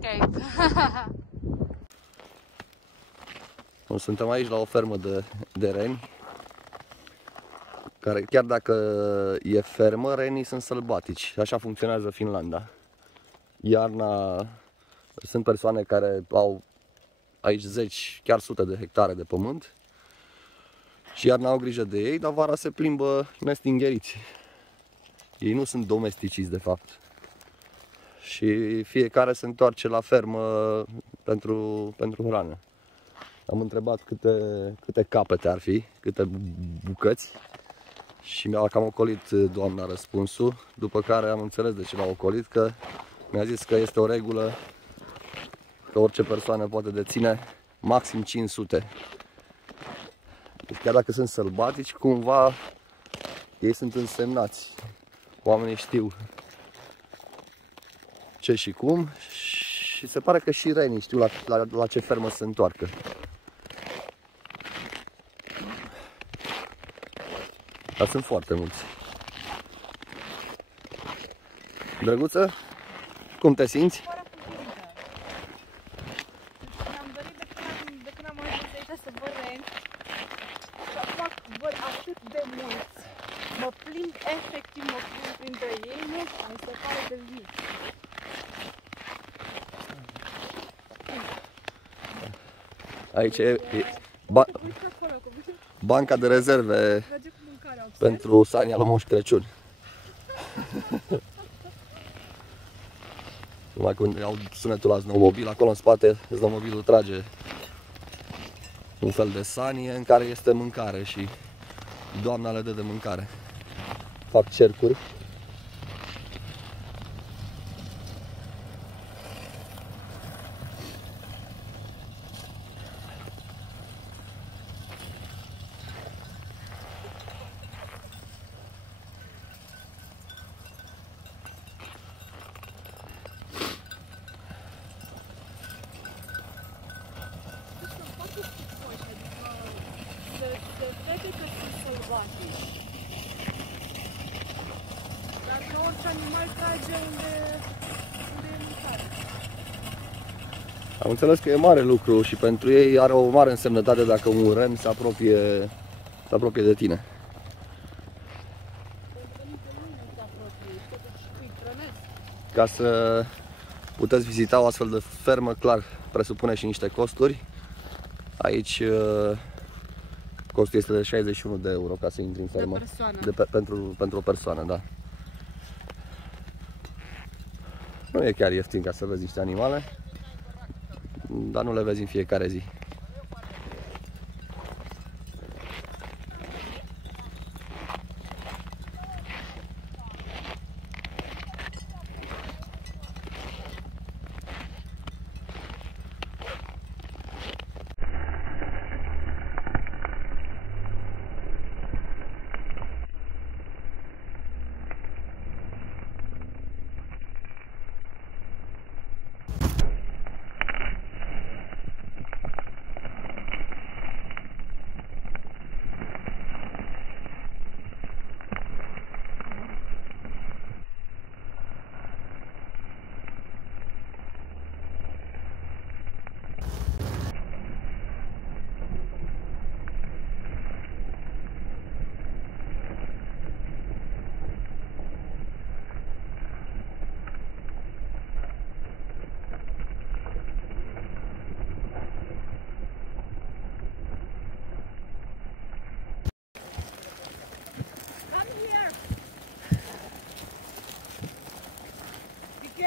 Cape. Suntem aici la o fermă de reni, care chiar dacă e fermă, renii sunt sălbatici. Așa funcționează Finlanda. Iarna sunt persoane care au aici zeci, chiar sute de hectare de pământ și iarna au grijă de ei, dar vara se plimbă nestingheriți. Ei nu sunt domesticiți de fapt. Și fiecare se întoarce la fermă pentru hrană. Am întrebat câte capete ar fi, câte bucăți și mi-a cam ocolit doamna răspunsul, după care am înțeles de ce l-a ocolit, că mi-a zis că este o regulă că orice persoană poate deține maxim 500. Deci chiar dacă sunt sălbatici, cumva ei sunt însemnați. Oamenii știu ce și cum și se pare că și renii știu la ce fermă să se întoarcă. Dar sunt foarte mulți. Drăguță, cum te simți? Mi-am dorit de când am ajuns aici să văd reni și acum văd atât de mulți. Mă plimb, efectiv mă plimb printre ei, nu știu, mi se pare de zi. Aici e banca de rezerve pentru Sania la Moș Crăciun. Numai când au sunetul la snowmobil, acolo în spate snowmobilul trage un fel de sanie în care este mâncare și doamna le dă de mâncare. Fac cercuri. Se vede că sunt sălbatici. Dar nu orice animal trage unde e mâncare. Am înțeles că e mare lucru și pentru ei are o mare însemnătate dacă un ren se apropie de tine. Ca să puteți vizita o astfel de fermă, clar, presupune și niște costuri. Aici costul este de 61 de euro ca să intri în fermă. Pentru o persoană, da. Nu e chiar ieftin ca să vezi niște animale, dar nu le vezi în fiecare zi.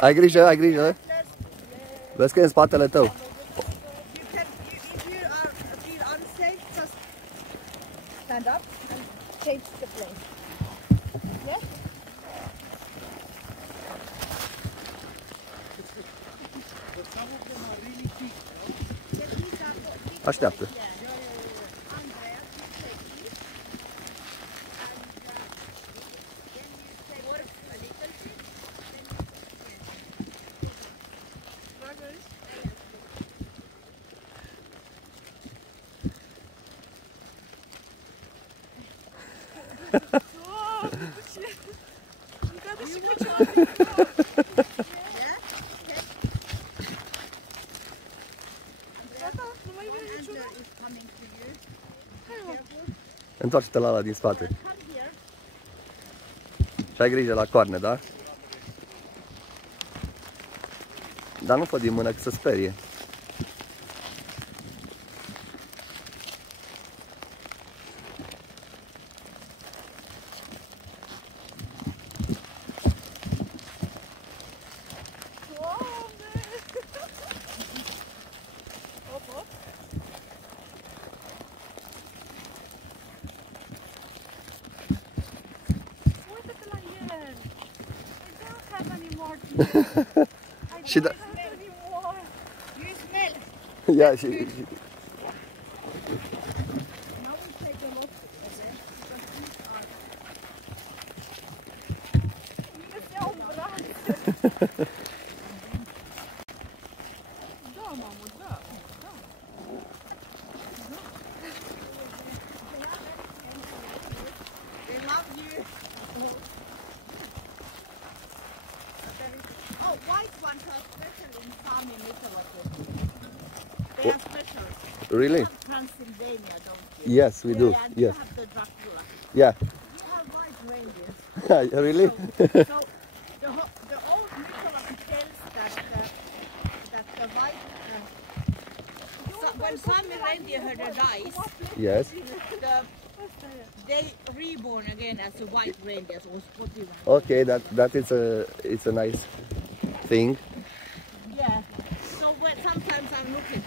Ai grijă, ai grijă. Vezi că e în spatele tău. Stand up and change the place. Yeah? Așteaptă. Întoarce-te la ăla din spate. Și ai grijă la coarne, da? Dar nu fă din mână că se sperie. Și da. Ia și... Da, mamă, da. They love you. Oh, white ones are special in farm in Italy. They are special. Really? You have Transylvania, don't you? Yes, we do. Yeah, and Yes. you have the Dracula. Yeah. You have white reindeers. Really? So the old mythology tells that the white when some reindeer herder dies, Yes. they reborn again as a white reindeer or spotty one. Okay, that it's a nice thing. Yeah. So when sometimes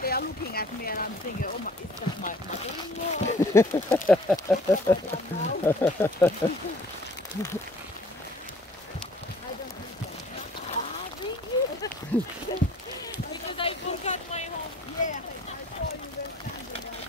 they are looking at me and I'm thinking, oh my, is that my mother-in-law? I don't think so. Ah, really? Because I forgot my home. Yeah, I saw you were standing there.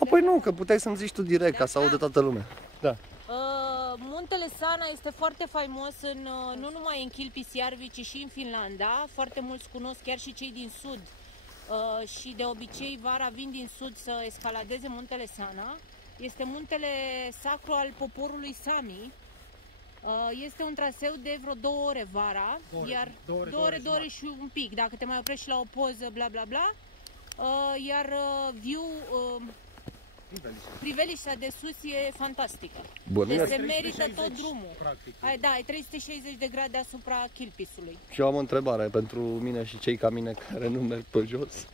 Apoi nu, că puteai să-mi zici tu direct, ca să audă toată lumea. Da. Muntele Sana este foarte faimos nu numai în Kilpisjärvi, ci și în Finlanda. Foarte mulți cunosc, chiar și cei din sud. Și de obicei vara vin din sud să escaladeze muntele Sana. Este muntele sacru al poporului Sami. Este un traseu de vreo 2 ore vara, iar 2 ore și un pic, dacă te mai oprești și la o poză, bla bla bla. Iar priveliștea de sus e fantastică. Bun, deci iar... se merită tot drumul. Da, e 360 de grade asupra Kilpisului. Și eu am o întrebare pentru mine și cei ca mine care nu merg pe jos.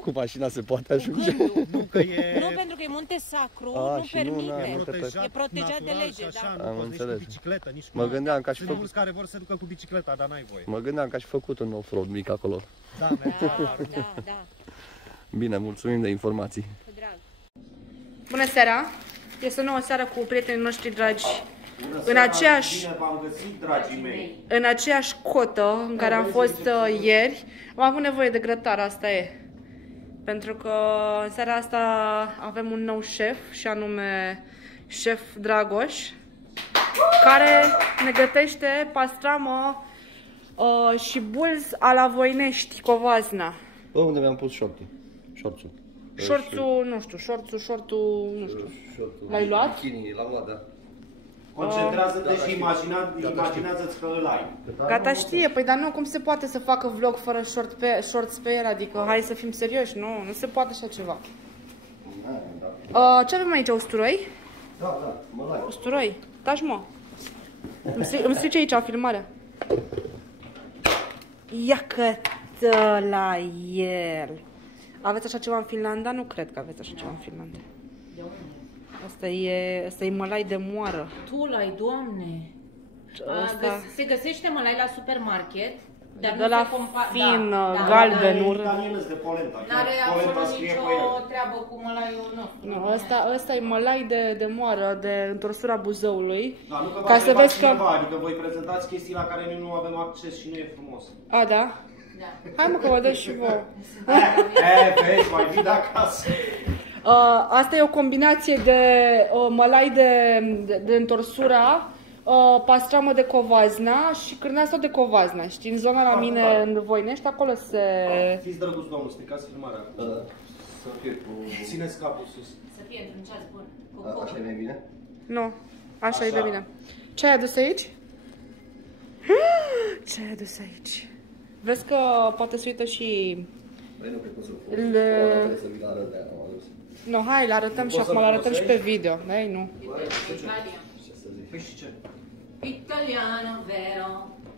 Cu mașina se poate ajunge? Nu, că e... Nu, pentru că e munte sacru, A, nu și nu, permite. E protejat de lege, așa, da. Am înțeles. Cu bicicletă, nici Mă gândeam că aș fi Sunt făcut... mulți care vor să ducă cu bicicleta, dar n-ai voie. Mă gândeam că aș fi făcut un off-road mic acolo. Da, merge. Da. Bine, mulțumim de informații. Cu drag. Bună seara! Este o nouă seară cu prietenii noștri dragi. Bine v-am găsit, dragii mei. În aceeași cotă în care am fost ieri. Am avut nevoie de grătar, asta e. Pentru că în seara asta avem un nou șef, și anume șef Dragoș, care ne gătește pastramă și bulz a la voinești, Covazna. Bă, unde mi-am pus șorțul? Șorțul, nu știu, nu știu. L-ai luat? L-am luat, da. Concentrează-te și imaginează-ți că îl ai. Gata, știe, păi dar nu, cum se poate să facă vlog fără shorts pe el, adică hai să fim serioși, nu se poate așa ceva. Ce avem aici, usturoi? Da, mă lai. Usturoi, taci mă. Îmi strice aici filmarea. Ia că la el. Aveți așa ceva în Finlanda? Nu cred că aveți așa ceva în Finlanda. Asta e mălai de moară. Tu l-ai, Doamne! Se găsește mălai la supermarket, dar de nu la se compara. fin, galben, Italienă de polenta. N-are Polenta absolut scrie pe nicio el. treabă cu mălaiul nostru. Nu, ăsta e mălai de moară, de întorsura Buzăului. Da, nu că Ca să vezi că... cineva, adică voi prezentați chestii la care noi nu avem acces și nu e frumos. A, da? Hai mă că vă dă și vouă. Vezi, mai vin de acasă. Asta e o combinație de mălai de întorsura, pastramă de covazna și cârnați de covazna. Știi, în zona la mine, în Voinești, acolo se... Fiți drăguți, domnul, stricați filmarea. Să fie cu... Țineți capul sus. Să fie într-un ceas bun. Așa e mai bine? Nu, așa e de bine. Ce ai adus aici? Ce ai adus aici? Vezi că poate să uită și... Păi nu cred că o să-l Le- să vi-l arăt de-aia, am adus. Nu, hai, le arătăm și acum, le arătăm și pe video. Ei, nu. Italia. Ce să zic? Păi și ce? Italiano, vero.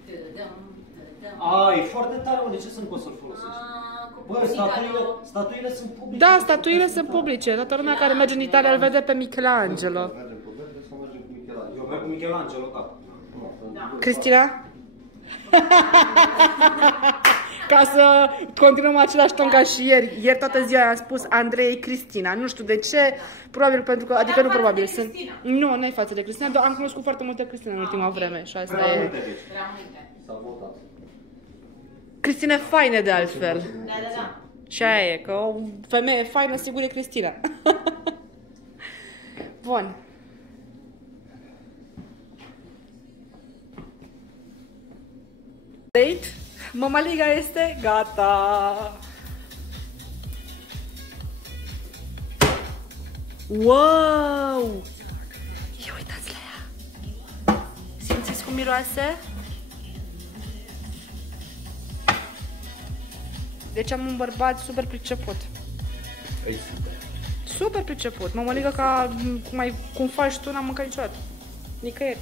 Tădăm, tădăm. E foarte tare, mă, de ce să nu poți să-l folosești? Cu Bă, statuile sunt publice. Da, statuile sunt publice. Toată lumea care merge în Italia îl vede pe Michelangelo. Mergem cu verde sau mergem cu Michelangelo? Eu merg cu Michelangelo, da. Cristina? Ca să continuăm același ton ca și ieri. Ieri toată ziua i-am spus Andrei Cristina. Nu știu de ce. Probabil pentru că, adică nu probabil. Sunt... Nu, nu-i față de Cristina, dar am cunoscut foarte multe Cristina în ultima vreme. Și asta Prea e... multe, deci. S-a votat. Cristine faine de altfel. Da. Și aia e, că o femeie faină sigur e Cristina. Bun. Date? Mămăliga este gata. Wow! Ia uitați la ea. Simțiți cum miroase? Deci am un bărbat super priceput. Ei, super. Super priceput. Mămăligă ca cum faci tu, n-am mâncat niciodată. Nicăieri.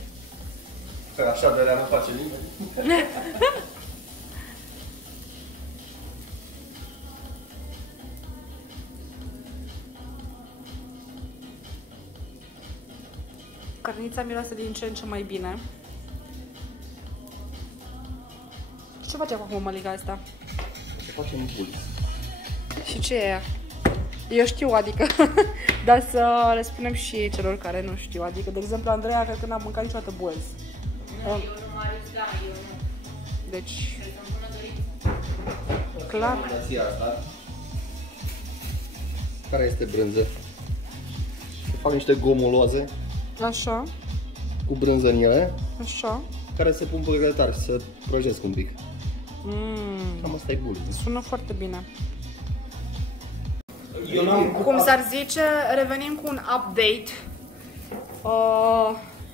Că așa de rea nu face nimeni. Cărnița miroase din ce în ce mai bine. Și ce face acum mămăliga asta? Se face un pulp. Și ce e ea? Eu știu, adică, dar să le spunem și celor care nu știu. Adică, de exemplu, Andreea, cred că n-a mâncat niciodată bolz. Eu nu, Marius, da, eu nu. Deci, Să-mi pună dorit. clar. Bunăția asta. Care este brânză? Se fac niște gomuloze Așa, cu brânză în ele, așa. care se pun pe grătar și se prăjesc un pic. Mm, Cam asta e bun. sună foarte bine. Eu n-am... Cum s-ar zice, revenim cu un update.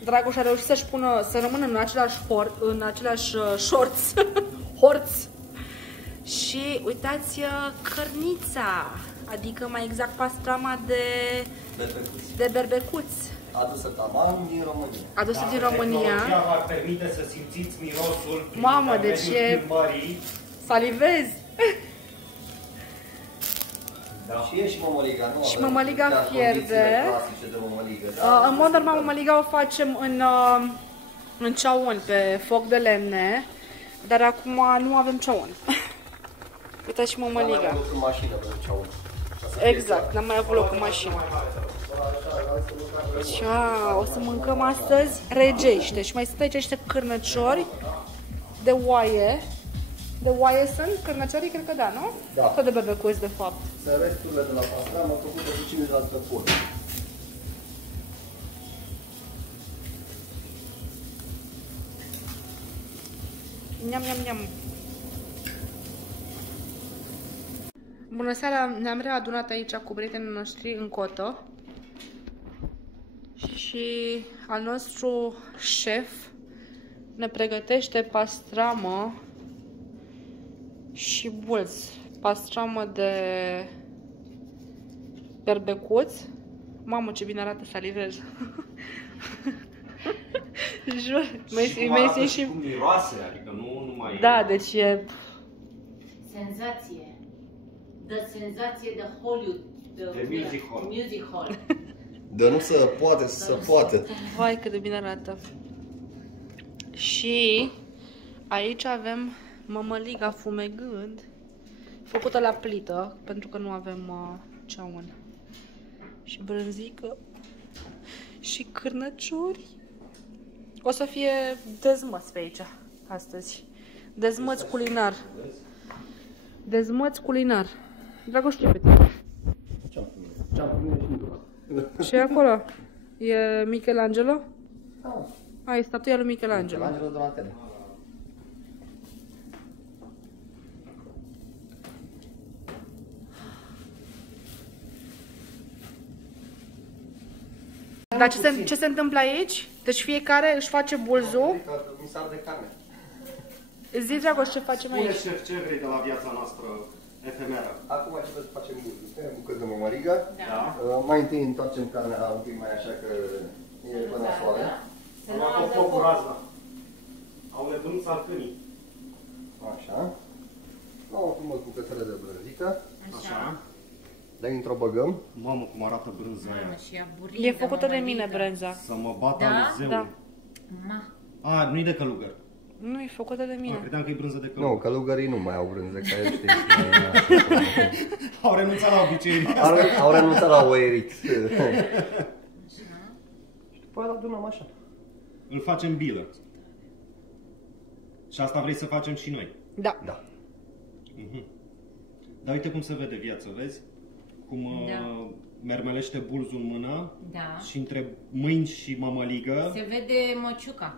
Dragoș a reușit să-și pună, să rămână în același shorts, horți. Și uitați cărnița, adică mai exact pastrama de berbecuț. Adusă taman din România. Adusă din România. Tehnologia v-ar permite să simțiți mirosul prin Mamă, intermediul deci e- filmării. Salivezi! Da. Și e și mămăliga, nu? Și avem mămăliga chiar fierde. condițiile clasice de mămăligă. În mod normal, mămăliga o facem în ceaun, pe foc de lemne, dar acum nu avem ceaun. Uitați și mămăliga. N-am mai avut loc în mașină, pentru ceaun. Exact, n-am mai avut loc cu mașina. Și o să mâncăm astăzi regește. Și mai sunt aici niște cârnăciori de oaie. De oaie sunt cârnăciorii? Cred că da, nu? Da. Sau de bebecuț, de fapt. Sunt resturile de la pastramă făcute cu 5% porc. Niam, niam, niam. Bună seara, ne-am readunat aici cu prietenii noștri în cotă. Și al nostru șef ne pregătește pastramă și bulț. Pastramă de berbecuț. Mamă, ce bine arată, salivez. Jur, Și cum și cum miroase, adică nu numai... Da, deci e... Senzație. De senzație de Hollywood. De music hall. Music hall. De nu se poate să se poate. Vai, cât de bine arată. Și aici avem mămăliga fumegând, făcută la plită, pentru că nu avem ceaun. Și brânzică. Și cârnăciori. O să fie dezmăț pe aici, astăzi. Dezmăț culinar. Dezmăț culinar. Dragoș, ce pe tine? Ce-am și nu. Ce e acolo? E Michelangelo? Da. A, e statuia lui Michelangelo. Angelo Donatello. Dar ce se întâmplă aici? Deci fiecare își face bulzul. Mi s-ar de carne. Zi, Dragoș, ce facem Spune, aici? șef, ce vrei de la viața noastră efemeră? Acum începem să facem bucăți de mămăligă. Da. Mai întâi întoarcem carnea un pic mai așa că e până soare. Să Am nu luat ardă focul foc. razna. Au nebunit salcânii. Așa. Luăm frumos bucățele de brânzică. Așa. Le intro băgăm. Mamă, cum arată brânza aia. Mamă, și ea burindă, E făcută de mămăligă. mine, brânza. Să mă bată Da? Dumnezeul. Da. Ma. A, nu-i de călugăr. Nu, e făcută de Nu, mine. credeam că e brânză de Nu, călugăr. călugării nu mai au brânză, ca el știi. Au renunțat la obiceiul. Au renunțat la oierit. Și după aia adunăm așa. Îl facem bilă. Și asta vrei să facem și noi. Da. Da. Dar uite cum se vede viața, vezi? Cum Da. mermelește bulzul în mână Da. și între mâini și mămăligă. Se vede măciuca.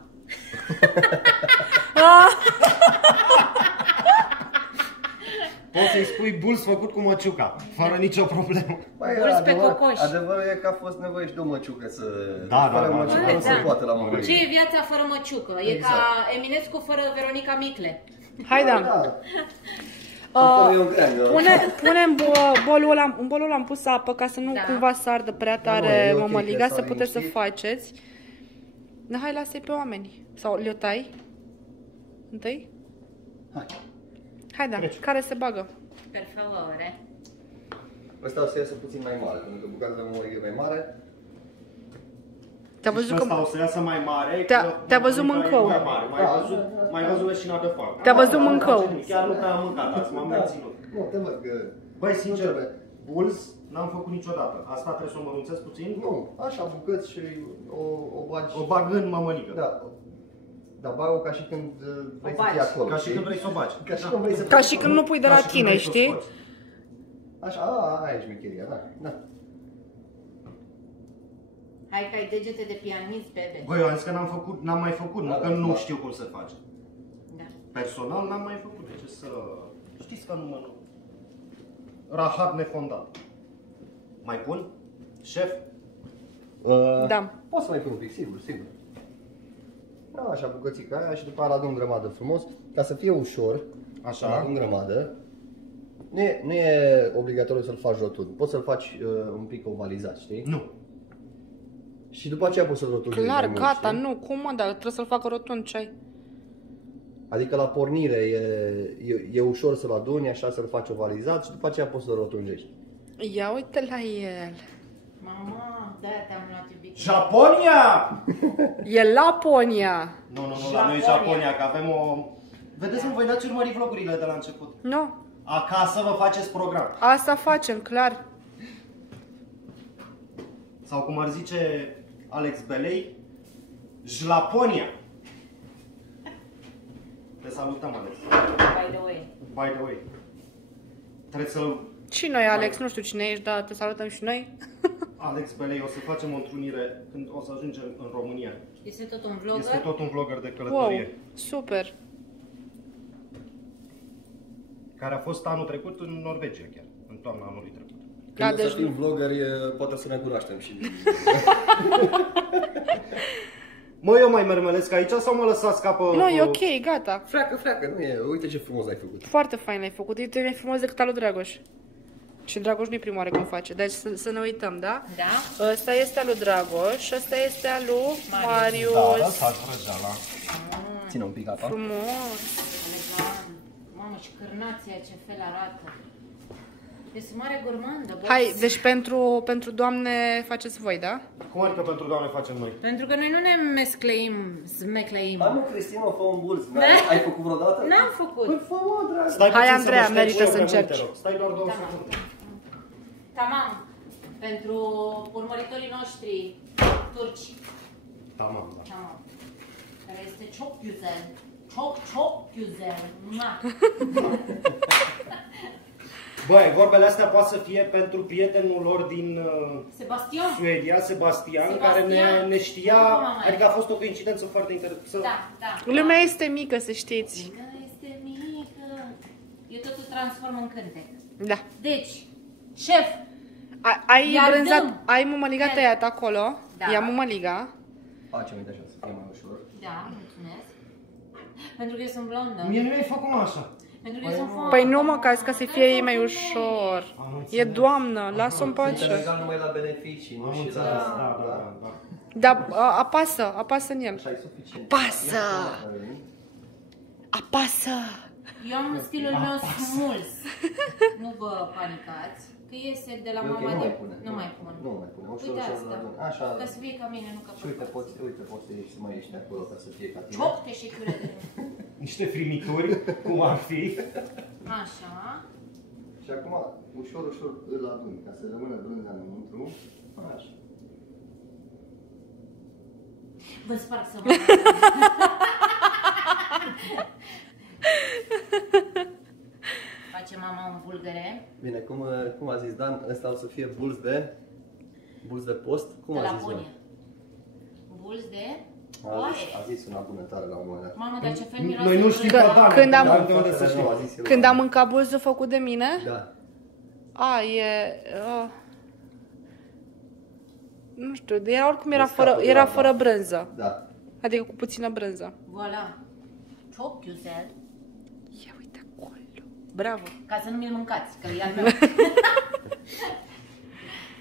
Poți să-i spui bulz făcut cu măciuca, fără nicio problemă. Băi, Bulz pe cocoș. adevărul e că a fost nevoie și de o măciucă să... Da, fără da, da. măciucă Da. nu se poate la mămăligă. Ce e viața fără măciucă? E Exact. ca Eminescu fără Veronica Micle. Hai, da. Fără eu greangă. Punem bolul ăla, în bolul ăla am pus apă ca să nu Da. cumva să ardă prea Nu, e tare ok, mămăliga, că să s-a puteți să liniștit. faceți. Da, hai, lasă-i pe oameni. Sau le-o tai? Întâi? Hai, da, care se bagă? Per favore. Ăsta o să iasă puțin mai mare, pentru că bucata de mămăligă e mai mare. Te-a Și văzut ăsta că... o să iasă mai mare. Te-a văzut mâncău. Mai mare. Mai văzut leșina de foc. Te-a văzut mâncău. Chiar nu te-am mâncat azi, m-am menținut. Nu, te văd că... Băi, sincer, Nu trebuie. bulz n-am făcut niciodată. Asta trebuie să o mărunțesc puțin? Nu, așa bucăți și o bagi... O bag în mămăligă. Da. Dar bag-o ca și când vrei să bagi. fii acolo. Ca și știi? când vrei să o bagi. Ca și când vrei să... Ca și când nu pui de Ca la și când tine, vrei să o știi? scoți. Așa, aia e șmecheria, da. Da. Hai că ai degete de pianist, bebe. Băi, eu am zis că n-am mai făcut, nu Da, că da. nu știu cum să faci. Da. Personal n-am mai făcut, de ce să... Știți că nu mănânc. Rahat nefondat. Mai pun? Șef? Da. Poți să mai pun un pic, sigur, sigur. Da, așa bucățica aia și după aia adun grămadă frumos. Ca să fie ușor, Așa. adun grămadă. Nu e obligatoriu să-l faci rotund. Poți să-l faci un pic ovalizat, știi? Nu. Și după aceea poți să-l rotundezi Clar, mai mult, gata, știi? nu, cum mă, dar trebuie să-l facă rotund, ce ai? Adică la pornire e ușor să-l aduni, așa să-l faci ovalizat și după aceea poți să-l rotunjești. Ia uite la el. Mama, de-aia te-am luat iubit. Japonia! E Laponia. Nu, la noi e Japonia, că avem o... Vedeți, mă, voi n-ați urmărit vlogurile de la început. Nu, Acasă vă faceți program. asta facem, clar. Sau cum ar zice Alex Belei, Jlaponia. Te salutăm, Alex. By the way. By the way. Trebuie să-l... Și noi, Alex, nu știu cine ești, dar te salutăm și noi. Alex Belei, o să facem o întrunire când o să ajungem în România. Este tot un vlogger? Este tot un vlogger de Wow, călătorie. super. Care a fost anul trecut în Norvegia chiar. În toamna anului trecut. Da, Când o deci să fim vloggeri, poate să ne cunoaștem și... Mă, eu mai mermelesc aici sau mă lăsați capă... nu, e ok, gata. Freacă, nu e. Uite ce frumos ai făcut. Foarte fain l-ai făcut. E mai frumos decât al lui Dragoș. Și Dragoș nu-i prima oară când face. Deci să ne uităm, da? Da? Ăsta este al lui Dragoș, ăsta este al lui Da, Marius. lăsați vrăjeala. Ține un pic apa. Frumos. Elegant. Mamă, și cârnația ce fel arată. Este mare gurmandă, boss. Hai, deci pentru doamne faceți voi, da? Cum adică pentru doamne facem noi? Pentru că noi nu ne mescleim, smecleim. Hai mă, Cristina, fă un bulț. Ai făcut vreodată? N-am făcut. Păi fă, mă, dragă. Stai Hai, puțin Andreea, să mă merită șterg să eu încerci. pe mult, te rog. Stai doar 2 Da. secunde. Tamam. Pentru urmăritorii noștri turci. Tamam, da. Tamam. Care este çok güzel. Çok güzel. Mua. Băi, vorbele astea poate să fie pentru prietenul lor din Sebastian. Suedia, Sebastian, care ne știa, adică a fost o coincidență foarte interesantă. Da. Lumea este mică, să știți. Lumea este mică. Eu totul transform în cântec. Da. Deci, șef, Ai Iar brânzat, dăm. ai mămăliga tăiat acolo. Da. Ia mămăliga. Facem uite așa, să fie mai ușor. da, mulțumesc. Pentru că eu sunt blondă. Mie nu mi-ai făcut așa. Pentru că eu sunt foarte. Păi nu mă, ca să fie mai ușor. E doamnă, lasă-o în Suntem pace. legal numai la beneficii, nu Am și înțeles, la... da. Dar apasă în el. Așa e suficient. Pasă! Apasă! Eu am stilul meu smuls. Nu vă panicați. Că iese de la E ok, mama nu de... mai pune. Nu mai pun. Nu mai pune. Ușor, Uite ușor, asta. așa. Ca să fie ca mine, nu ca Și uite, poți să ieși, să mai ieși de acolo ca să fie ca tine. Ciopte și chiure de mine. Niște frimituri, cum ar fi. Așa. Și acum, ușor, ușor îl adun, ca să rămână brânza înăuntru. Așa. Vă sparg să mă... Face mama un bulgăre. Bine, cum a zis Dan, ăsta o să fie bulz de post. Cum De a la zis Bunia. Bulz de... A zis una bună tare la un moment dat. Mamă, dar ce fel miroase. Noi nu știm Că- pe Dan, când am- dar de unde să Nu, știm. a zis el Când la- am mâncat bulzul făcut de mine, Da. nu știu, oricum era Uscat-o de era la- fără brânză. Da. Adică cu puțină brânză. Voilà. Ciop, Iusel. Ia uite acolo. Bravo. Ca să nu mi-l mâncați, că e al meu.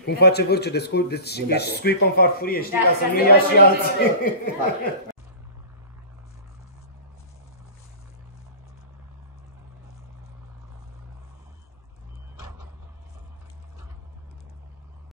Cum face Vârciu, de scuipă în farfurie, știi, Da, ca să ca nu să ia nu și ia alții. Hai.